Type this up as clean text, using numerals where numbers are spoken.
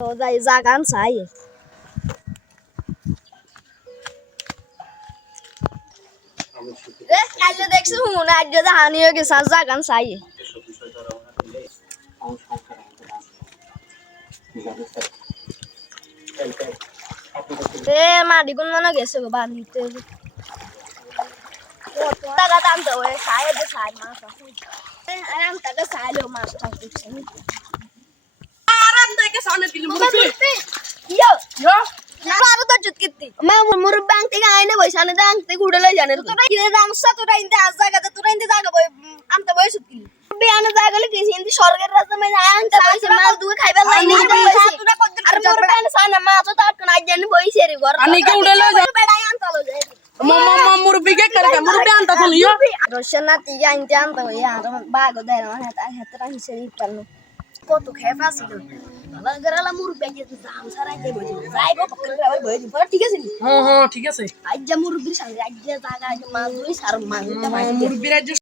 তো যাই জাগান চাই রে কাইলে দেখছ হুন আজ যদি হানি হয়ে গেছে জাগান চাই রে মাটি কোন মনে গেছে গো বান্ধিতে টাকা টানতে হয় চাই যে চাই মাছ আছে আরাম টাকা চাইলেও মাছটা দিচ্ছে आराम दे के सामने दिल मुर्गी ইয়ো ইয়ো আরো তো জুত কিত্তি মা মুরুব ব্যাংক থেকে আইনে পয়সা নে ব্যাংক থেকে উড়ে লই জানে তোরা কি রামসা তোরা ইনতে আজ জায়গাতে তোরা ইনতে জায়গা বই আমতে বই সুতকি বিয়ানে জায়গা লই গেছি ইনতে সরকারের রাস্তা মে আনতে পয়সা মাল দুই খাইবার লাইনি তোরা কত আর মোর ব্যাংক সানা মা তো তার কোন আজ জানি বই সেরি ঘর আনি কে উড়ে লই যা বেড়াই আনতে লই যায় मामा मुर्गी के करेगा मुर्गी आंता तो लियो রোশনা তিগা ইনতে আনতে হই আর বাগো দেয় না হাতে হাতে হিসেবে করলো কত খেপা ছিল বাবা গরালা মুরব্বি যে দাম সারা যে বই যাইবো পকরে আবার বই দিন ঠিক আছে নি हां हां ठीक है আজ যা মুরব্বির সঙ্গে আজ যা জায়গা আজ মাছ দুই সার মাছ मुर्गी रे